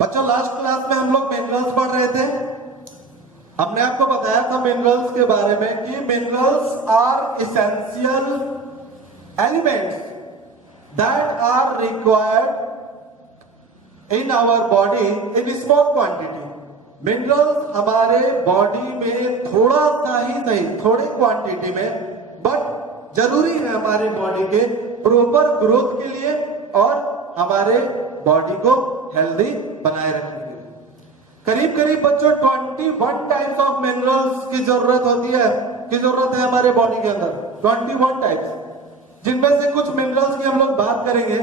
बच्चों last class में हम लोग मिनरल्स पढ़ रहे थे। हमने आपको बताया था मिनरल्स के बारे में कि minerals are essential elements that are required in our body in small quantity. Minerals हमारे बॉडी में थोड़ा सा ही नहीं, थोड़ी क्वांटिटी में, बट जरूरी है हमारे बॉडी के प्रॉपर ग्रोथ के लिए और हमारे बॉडी को हेल्दी बनाए रखने के लिए। करीब करीब बच्चों 21 टाइप्स ऑफ मिनरल्स की जरूरत होती है, हमारे बॉडी के अंदर 21 टाइप्स, जिनमें से कुछ मिनरल्स की हम लोग बात करेंगे।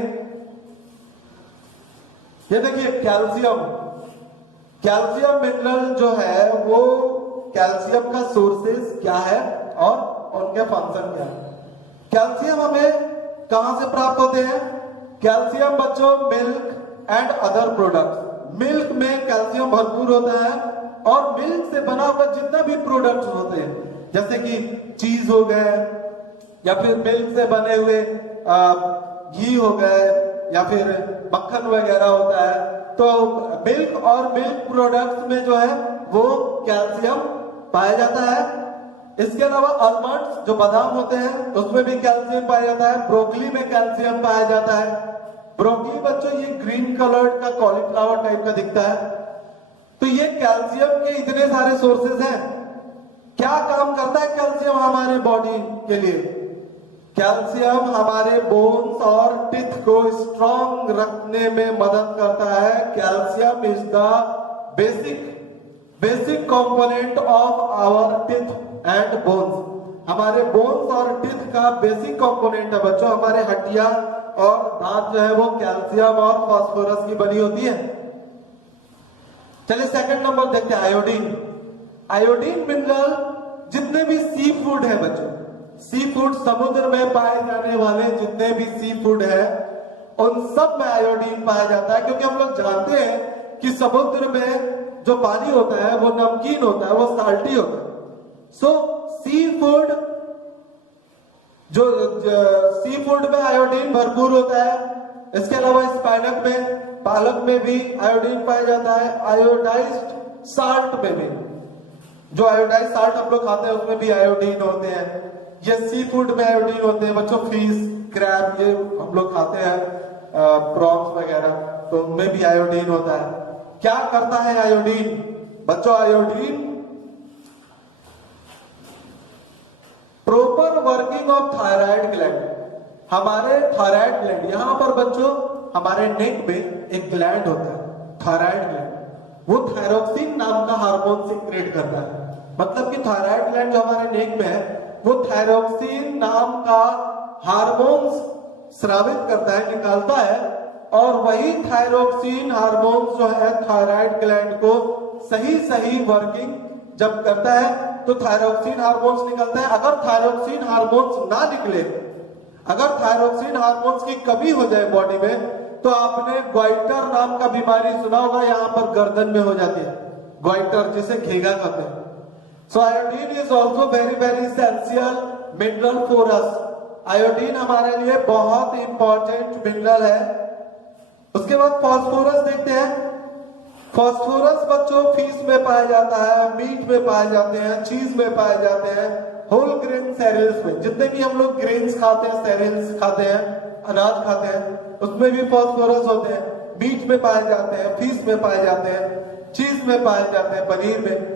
ये देखिए कैल्शियम मिनरल जो है वो कैल्शियम का सोर्सेस क्या है और उनके फंक्शन क्या है। कैल्शियम हमें कहां से प्राप्त होते हैं? कैल्शियम बच्चों milk and other products. Milk में कैल्शियम भरपूर होता है और मिल्क से बना हुआ जितना भी प्रोडक्ट्स होते हैं, जैसे कि चीज हो गए या फिर मिल्क से बने हुए घी हो गए या फिर मक्खन वगैरह होता है, तो मिल्क और मिल्क प्रोडक्ट्स में जो है वो कैल्शियम पाया जाता है। इसके अलावा आलमंड्स जो बादाम होते हैं उसमें भी कैल्शियम पाया जाता है। ब्रोकली में कैल्शियम पाया जाता है। ब्रोकली बच्चों ये ग्रीन कलर्ड का कॉलीफ्लावर टाइप का दिखता है। तो ये कैल्शियम के इतने सारे सोर्सेज हैं। क्या काम करता है कैल्शियम हमारे बॉडी के लिए? कैल्शियम हमारे बोन्स और टीथ को स्ट्रॉन्ग रखने में मदद करता है। Calcium is the basic component of our teeth and bones. हमारे बोन्स और टीथ का बेसिक कंपोनेंट है बच्चों। हमारे हड्डियां और दांत जो है वो कैल्शियम और फास्फोरस की बनी होती है। चलिए सेकंड नंबर देखते हैं आयोडीन मिनरल जितने भी सी फूड है बच्चों, सी फूड समुद्र में पाए जाने वाले जितने भी सी फूड है उन सब में आयोडीन पाया जाता है, क्योंकि हम लोग जानते हैं कि समुद्र में जो पानी होता है वो नमकीन होता है, वो साल्टी होता है। सो सी फूड सी फूड में आयोडीन भरपूर होता है। इसके अलावा पालक में भी आयोडीन पाया जाता है। आयोडाइज्ड साल्ट में भी, जो आयोडाइज्ड साल्ट हम लोग खाते हैं उसमें भी आयोडीन होते हैं। ये सी फूड में आयोडीन होते हैं बच्चों। फिश, क्रैब ये हम लोग खाते हैं, प्रॉन्स वगैरह, तो उनमें भी आयोडीन होता है। क्या करता है आयोडीन बच्चों? Iodine proper working of thyroid gland. हमारे थायराइड ग्लैंड, यहां पर बच्चों हमारे नेक में एक ग्लैंड होता है थायराइड ग्लैंड। वो थायरोक्सिन नाम का हार्मोन सीक्रेट करता है। मतलब कि थायराइड ग्लैंड जो हमारे नेक में है वो थायरोक्सिन नाम का हार्मोन स्रावित करता है, निकालता है, और वही थायरोक्सिन हार्मोन जो है थायराइड ग्लैंड को सही वर्किंग जब करता है तो थायरोक्सिन हार्मोन्स निकलता है। अगर थायरोक्सिन हार्मोन्स ना निकले, अगर थायरोक्सिन हार्मोन्स की कमी हो जाए बॉडी में, तो आपने ग्वाइटर नाम का बीमारी सुना होगा, यहां पर गर्दन में हो जाती है ग्वाइटर, जिसे घेगा कहते हैं। So iodine is also very essential mineral for us. Iodine हमारे लिए बहुत इंपॉर्टेंट मिनरल है। उसके बाद फास्फोरस देखते हैं। फास्फोरस बच्चों फिश में पाया जाता है, मीट में पाए जाते हैं, चीज में पाए जाते हैं, होल ग्रेन सेरियल्स में, जितने भी हम लोग ग्रेन्स खाते हैं, सेरियल्स खाते हैं, अनाज खाते हैं, उसमें भी फास्फोरस होते हैं। मीट में पाए जाते हैं, फिश में पाए जाते हैं, चीज में पाए जाते हैं, पनीर में।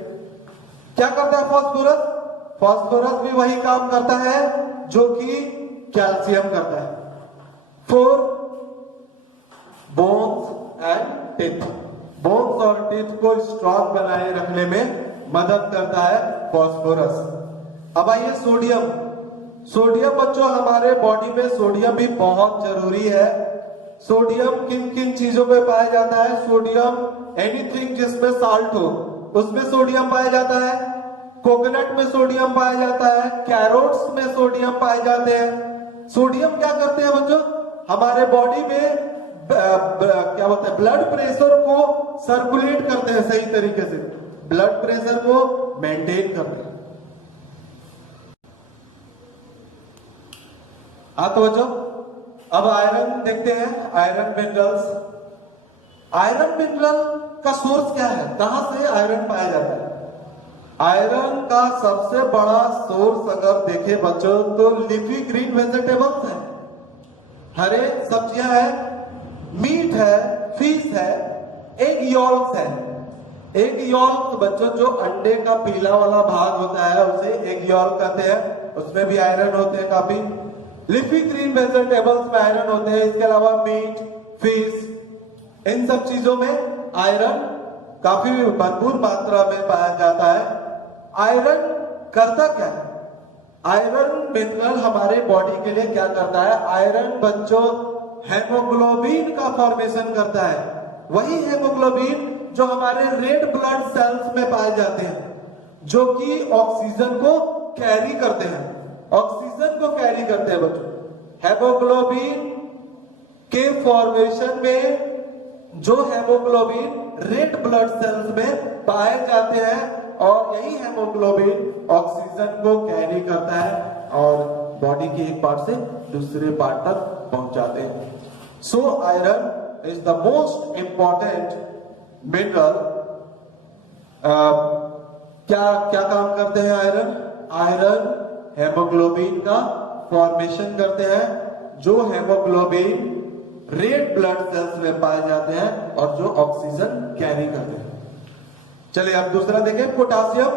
क्या करता है फास्फोरस? फास्फोरस भी वही काम करता है जो कि कैल्शियम करता है। For bones and teeth, bones और टीथ को स्ट्रॉन्ग बनाए रखने में मदद करता है फास्फोरस। अब आइए सोडियम बच्चों हमारे बॉडी में सोडियम भी बहुत जरूरी है। सोडियम किन किन चीजों में पाया जाता है? सोडियम एनीथिंग जिसमें साल्ट हो उसमें सोडियम पाया जाता है। कोकोनट में सोडियम पाया जाता है। कैरोट्स में सोडियम पाए जाते हैं। सोडियम क्या करते हैं बच्चों? हमारे बॉडी में क्या बोलते हैं, ब्लड प्रेशर को सर्कुलेट करते हैं सही तरीके से, ब्लड प्रेशर को मेंटेन करते हैं। हाँ तो बच्चों अब आयरन देखते हैं, आयरन मिनरल्स। आयरन मिनरल का सोर्स क्या है, कहां से आयरन पाया जाता है? आयरन का सबसे बड़ा सोर्स अगर देखे बच्चों तो लीफी ग्रीन वेजिटेबल्स है, हरे सब्जियां है, मीट है, फिश है, एग यॉल्क्स है। एग यॉल्क बच्चों जो अंडे का पीला वाला भाग होता है उसे एग यॉल्क कहते हैं, उसमें भी आयरन होते हैं काफी। लीफी ग्रीन वेजिटेबल्स में आयरन होते हैं, इसके अलावा मीट, फिश, इन सब चीजों में आयरन काफी भरपूर मात्रा में पाया जाता है। आयरन करता क्या है? आयरन मिनरल हमारे बॉडी के लिए क्या करता है? आयरन बच्चों हेमोग्लोबिन का फॉर्मेशन करता है, वही हेमोग्लोबिन जो हमारे रेड ब्लड सेल्स में पाए जाते हैं, जो कि ऑक्सीजन को कैरी करते हैं, ऑक्सीजन को कैरी करते हैं बच्चों। हेमोग्लोबिन के फॉर्मेशन में जो हेमोग्लोबिन रेड ब्लड सेल्स में पाए जाते हैं और यही हेमोग्लोबिन ऑक्सीजन को कैरी करता है और बॉडी के एक पार्ट से दूसरे पार्ट तक पहुंचाते हैं। So iron is the most important mineral. क्या क्या काम करते हैं आयरन? आयरन हेमोग्लोबिन का फॉर्मेशन करते हैं, जो हेमोग्लोबिन रेड ब्लड सेल्स में पाए जाते हैं और जो ऑक्सीजन कैरी करते हैं। चलिए अब दूसरा देखें, पोटासियम।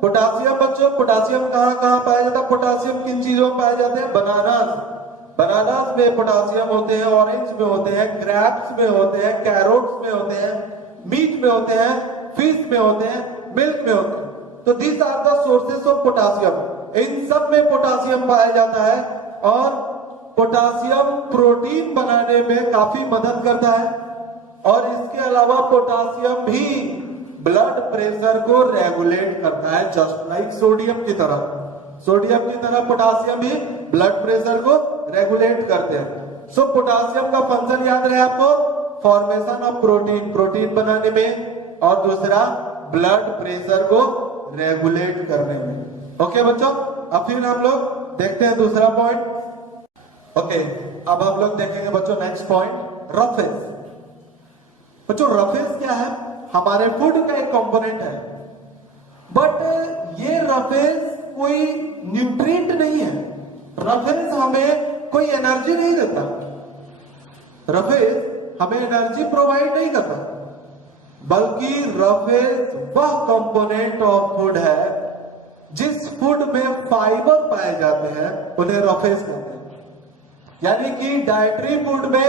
पोटासियम बच्चों, पोटासियम कहां कहां पाया जाता है? पोटासियम किन चीजों में पाए जाते हैं? बनानास में पोटासियम होते हैं, ऑरेंज में होते हैं, ग्रेप्स में होते हैं, कैरोट्स में होते हैं, मीट में होते हैं, फिश में होते हैं, मिल्क में होते हैं। तो these are the sources of potassium. इन सब में पोटासियम पाया जाता है और पोटासियम प्रोटीन बनाने में काफी मदद करता है और इसके अलावा पोटासियम भी ब्लड प्रेशर को रेगुलेट करता है, जस्ट लाइक सोडियम की तरह। सोडियम की तरह पोटासियम भी ब्लड प्रेशर को रेगुलेट करते हैं। सो पोटासियम का फंक्शन याद रहे आपको, फॉर्मेशन ऑफ प्रोटीन, प्रोटीन बनाने में, और दूसरा ब्लड प्रेशर को रेगुलेट करने में। ओके बच्चों, अब फिर हम लोग देखते हैं दूसरा पॉइंट। ओके, अब हम लोग देखेंगे बच्चों नेक्स्ट पॉइंट, रफेज। बच्चों रफेज क्या है? हमारे फूड का एक कंपोनेंट है, बट ये रफेज कोई न्यूट्रिएंट नहीं है। रफेज हमें कोई एनर्जी नहीं देता, रफेज हमें एनर्जी प्रोवाइड नहीं करता, बल्कि रफेज वह कंपोनेंट ऑफ फूड है जिस फूड में फाइबर पाए जाते हैं उन्हें रफेज कहते हैं। यानी कि डाइटरी फूड में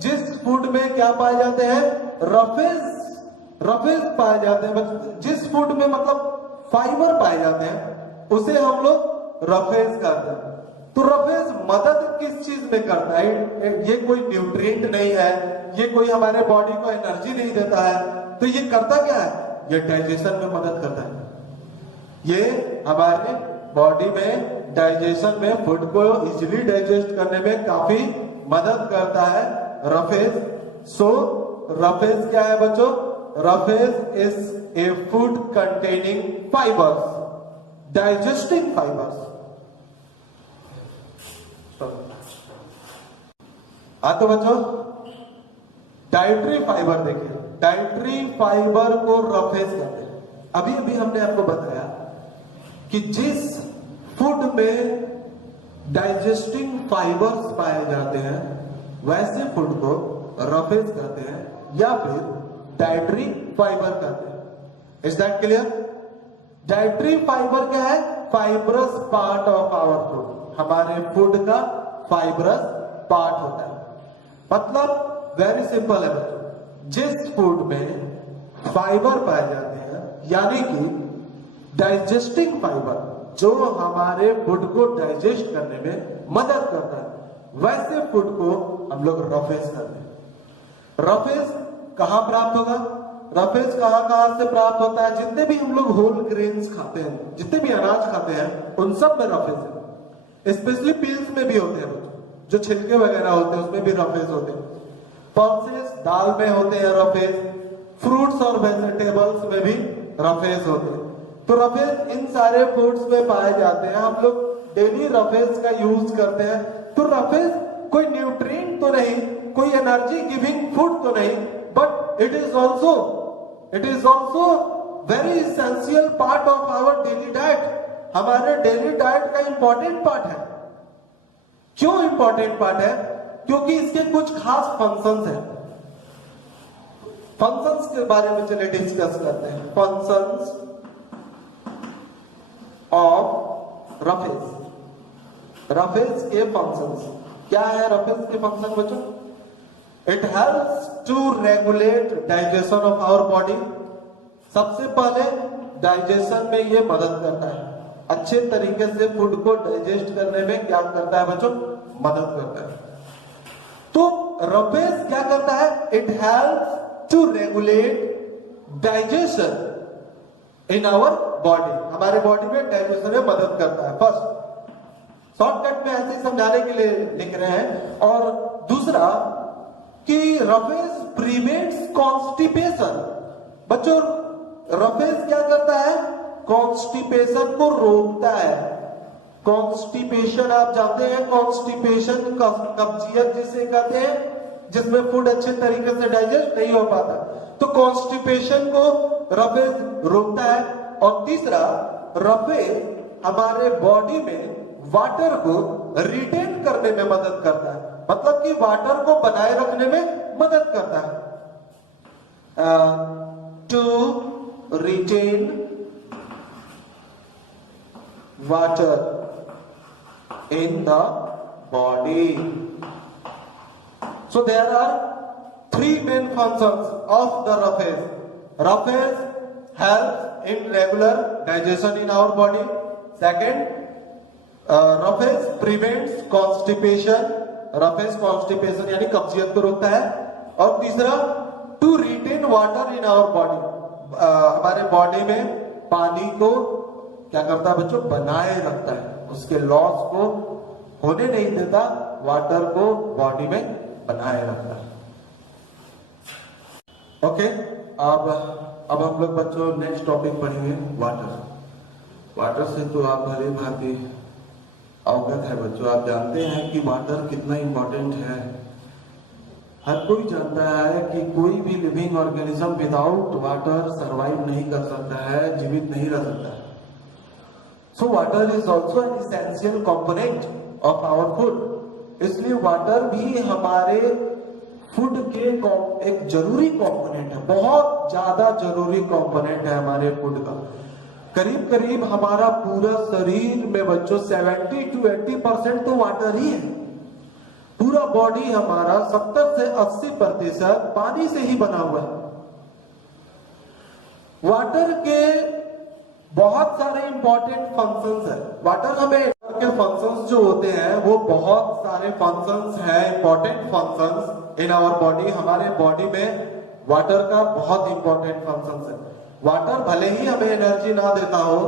जिस फूड में क्या पाए जाते हैं? रफेज पाए जाते हैं। जिस फूड में मतलब फाइबर पाए जाते हैं उसे हम लोग रफेज कहते हैं। तो रफेज मदद किस चीज में करता है? ये कोई न्यूट्रिएंट नहीं है, ये कोई हमारे बॉडी को एनर्जी नहीं देता है, तो ये करता क्या है? ये डाइजेशन में मदद करता है। ये हमारे बॉडी में डाइजेशन में फूड को इजीली डाइजेस्ट करने में काफी मदद करता है रफेज। सो रफेज क्या है बच्चों? Roughage is a food containing fibres, digesting fibres. तो बच्चों डाइटरी फाइबर देखिए, डाइटरी फाइबर को रफेज कहते हैं। अभी अभी हमने आपको बताया कि जिस फूड में डाइजेस्टिंग फाइबर्स पाए जाते हैं वैसे फूड को रफेज कहते हैं या फिर डाइटरी फाइबर कहते हैं। Is that clear? Dietary fibre क्या है? Fibrous part of our food, हमारे फूड का फाइबरस पार्ट होता है। मतलब वेरी सिंपल है बच्चों, जिस फूड में फाइबर पाए जाते हैं यानी कि डाइजेस्टिंग फाइबर जो हमारे फूड को डाइजेस्ट करने में मदद करता है, वैसे फूड को हम लोग रफेज करते हैं। रफेज कहां प्राप्त होगा? रफेज कहां से प्राप्त होता है? जितने भी हम लोग होल ग्रेन्स खाते हैं, जितने भी अनाज खाते हैं, उन सब में रफेज है। स्पेशली पील्स में भी होते हैं, जो छिलके वगैरह होते हैं उसमें भी रफेज होते हैं। पल्सेस दाल में होते हैं रफेज, फ्रूट्स और वेजिटेबल्स में भी रफेज होते हैं। तो रफेज इन सारे फूड्स में पाए जाते हैं, हम लोग डेली रफेज का यूज करते हैं। तो रफेज कोई न्यूट्रिएंट तो नहीं, कोई एनर्जी गिविंग फूड तो नहीं, but it is also very essential part of our daily diet. हमारे डेली डाइट का इंपॉर्टेंट पार्ट है। क्यों इंपॉर्टेंट पार्ट है? क्योंकि इसके कुछ खास फंक्शंस हैं। फंक्शंस के बारे में चलिए डिस्कस करते हैं। फंक्शंस ऑफ रफेज के फंक्शंस क्या है? रफेज के फंक्शन बच्चों, it helps to regulate digestion of our body. सबसे पहले डाइजेशन में ये मदद करता है, अच्छे तरीके से फूड को डाइजेस्ट करने में क्या करता है बच्चों? मदद करता है। तो रफेज क्या करता है? It helps to regulate digestion in our body. हमारे बॉडी में डाइजेशन में मदद करता है। फर्स्ट शॉर्टकट में ऐसे ही समझाने के लिए लिख रहे हैं। और दूसरा कि रफेज प्रिवेंट्स कॉन्स्टिपेशन। बच्चों रफेज क्या करता है? कॉन्स्टिपेशन को रोकता है। कॉन्स्टिपेशन आप जानते हैं, कॉन्स्टिपेशन कब्जियत जिसे कहते हैं, जिसमें फूड अच्छे तरीके से डाइजेस्ट नहीं हो पाता। तो कॉन्स्टिपेशन को रफेज रोकता है। और तीसरा, रफेज हमारे बॉडी में वाटर को रिटेन करने में मदद करता है, मतलब कि वाटर को बनाए रखने में मदद करता है। To retain water in the body. So there are three main functions of the rafes. Rafes helps in regular digestion in our body. Second, rafes prevents constipation. Rafes constipation यानी कब्जियत को रोकता है। और तीसरा, to retain water in our body. हमारे body में पानी को क्या करता है बच्चों? बनाए रखता है, उसके लॉस को होने नहीं देता, वाटर को बॉडी में बनाए रखता है। ओके, अब हम लोग बच्चों नेक्स्ट टॉपिक पढ़ेंगे, वाटर। वाटर से तो आप भली भांति अवगत है बच्चों। आप जानते हैं कि वाटर कितना इंपॉर्टेंट है। हर कोई जानता है कि कोई भी living organism without water survive नहीं कर सकता है, जीवित नहीं रह सकता है। So water is also an essential component of our food. इसलिए वाटर भी हमारे फूड के एक जरूरी कंपोनेंट है, बहुत ज्यादा जरूरी कंपोनेंट है हमारे फूड का। करीब करीब हमारा पूरा शरीर में बच्चों 70 to 80% तो वाटर ही है। पूरा बॉडी हमारा 70 से 80% पानी से ही बना हुआ है। वाटर के बहुत सारे इंपॉर्टेंट फंक्शंस है। वाटर हमें के फंक्शंस जो होते हैं वो बहुत सारे फंक्शंस हैं, important functions in our body. हमारे बॉडी में वाटर का बहुत इंपॉर्टेंट फंक्शंस है। वाटर भले ही हमें एनर्जी ना देता हो,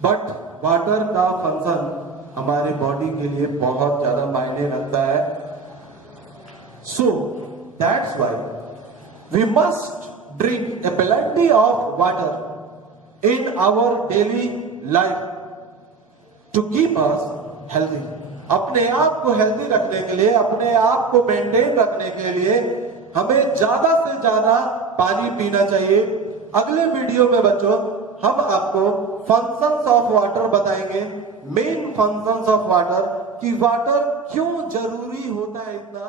बट वाटर का फंक्शन हमारे बॉडी के लिए बहुत ज्यादा मायने रखता है। So that's why we must drink a plenty of water in our daily life to keep us healthy. अपने आप को हेल्दी रखने के लिए, अपने आप को मेंटेन रखने के लिए हमें ज्यादा से ज्यादा पानी पीना चाहिए। अगले वीडियो में बच्चों हम आपको फंक्शंस ऑफ वाटर बताएंगे, मेन फंक्शंस ऑफ वाटर, कि वाटर क्यों जरूरी होता है इतना।